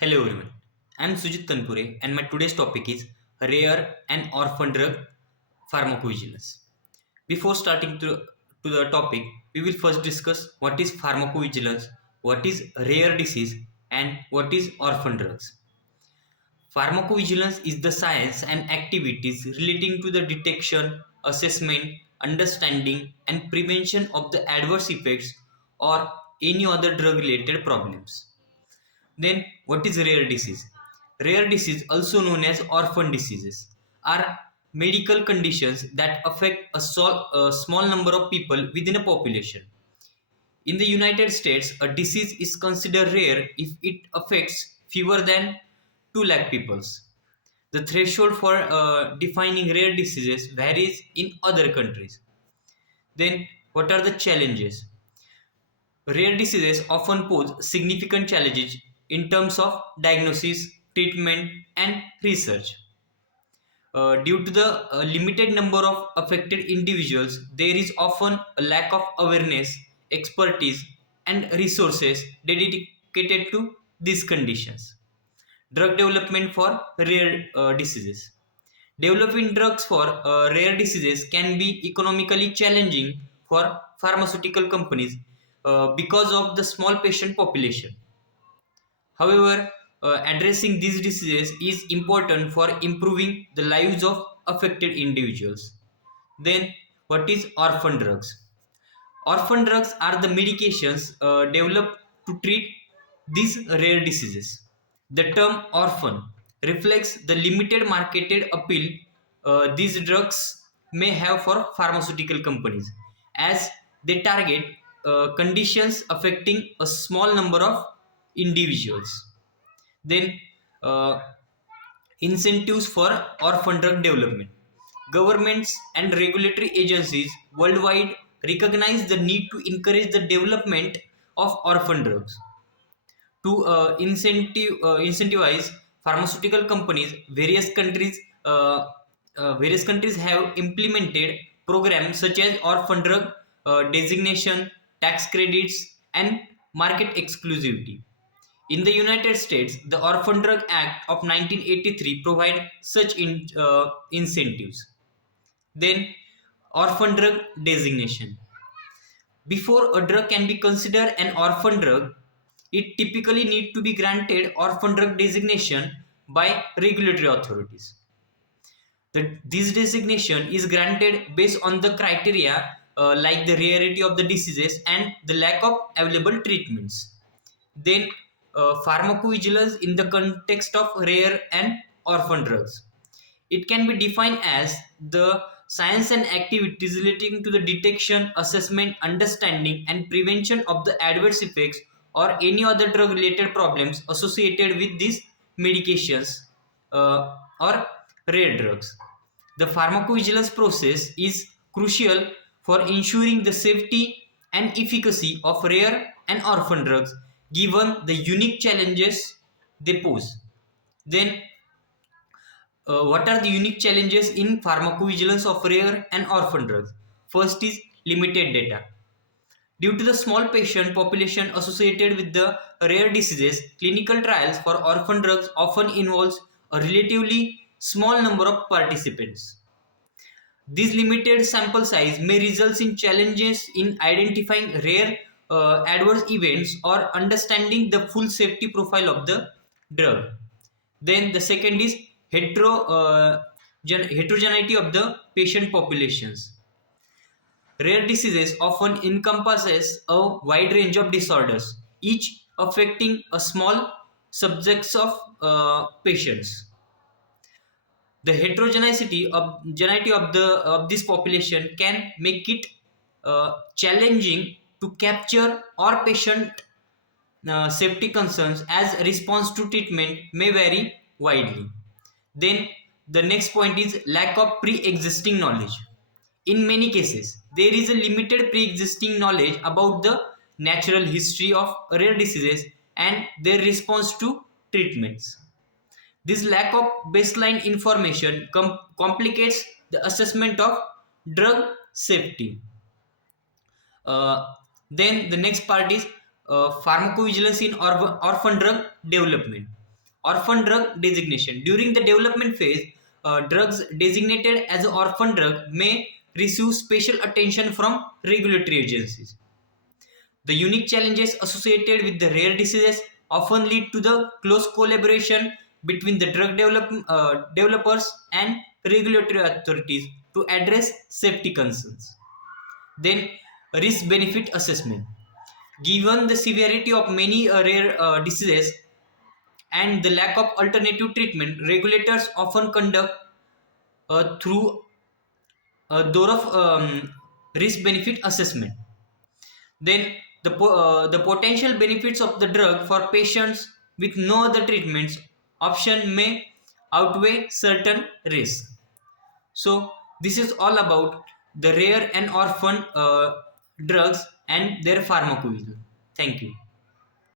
Hello everyone, I am Sujit Kanpure and my today's topic is rare and orphan drug pharmacovigilance. Before starting to the topic, we will first discuss what is pharmacovigilance, what is rare disease and what is orphan drugs. Pharmacovigilance is the science and activities relating to the detection, assessment, understanding and prevention of the adverse effects or any other drug related problems. Then, what is rare disease? Rare disease, also known as orphan diseases, are medical conditions that affect a small number of people within a population. In the United States, a disease is considered rare if it affects fewer than 2 lakh people. The threshold for defining rare diseases varies in other countries. Then, what are the challenges? Rare diseases often pose significant challenges in terms of diagnosis, treatment, and research. Due to the limited number of affected individuals, there is often a lack of awareness, expertise, and resources dedicated to these conditions. Drug development for rare diseases. Developing drugs for rare diseases can be economically challenging for pharmaceutical companies because of the small patient population. However, addressing these diseases is important for improving the lives of affected individuals. Then, what is orphan drugs? Orphan drugs are the medications developed to treat these rare diseases. The term orphan reflects the limited marketed appeal these drugs may have for pharmaceutical companies, as they target conditions affecting a small number of individuals. Then, uh, incentives for orphan drug development. Governments and regulatory agencies worldwide recognize the need to encourage the development of orphan drugs. To incentivize pharmaceutical companies, various countries have implemented programs such as orphan drug designation, tax credits, and market exclusivity. In the United States, the Orphan Drug Act of 1983 provide such incentives. Then, orphan drug designation. Before a drug can be considered an orphan drug, it typically need to be granted orphan drug designation by regulatory authorities. This designation is granted based on the criteria like the rarity of the diseases and the lack of available treatments. Then, pharmacovigilance in the context of rare and orphan drugs. It can be defined as the science and activities relating to the detection, assessment, understanding, and prevention of the adverse effects or any other drug related problems associated with these medications or rare drugs. The pharmacovigilance process is crucial for ensuring the safety and efficacy of rare and orphan drugs given the unique challenges they pose. Then, what are the unique challenges in pharmacovigilance of rare and orphan drugs? First is limited data. Due to the small patient population associated with the rare diseases, clinical trials for orphan drugs often involves a relatively small number of participants. This limited sample size may result in challenges in identifying rare adverse events or understanding the full safety profile of the drug. Then the second is heterogeneity of the patient populations. Rare diseases often encompasses a wide range of disorders, each affecting a small subsets of patients. The heterogeneity of this population can make it challenging to capture or patient safety concerns as response to treatment may vary widely. Then the next point is lack of pre-existing knowledge. In many cases, there is a limited pre-existing knowledge about the natural history of rare diseases and their response to treatments. This lack of baseline information complicates the assessment of drug safety. Uh, then the next part is pharmacovigilance in orphan drug development. Orphan drug designation. During the development phase, drugs designated as an orphan drug may receive special attention from regulatory agencies. The unique challenges associated with the rare diseases often lead to the close collaboration between the developers and regulatory authorities to address safety concerns. Then, risk benefit assessment. Given the severity of many rare diseases and the lack of alternative treatment, regulators often conduct through a thorough risk benefit assessment. Then the potential benefits of the drug for patients with no other treatments option may outweigh certain risks. So this is all about the rare and orphan drugs and their pharmacovigilance. Thank you.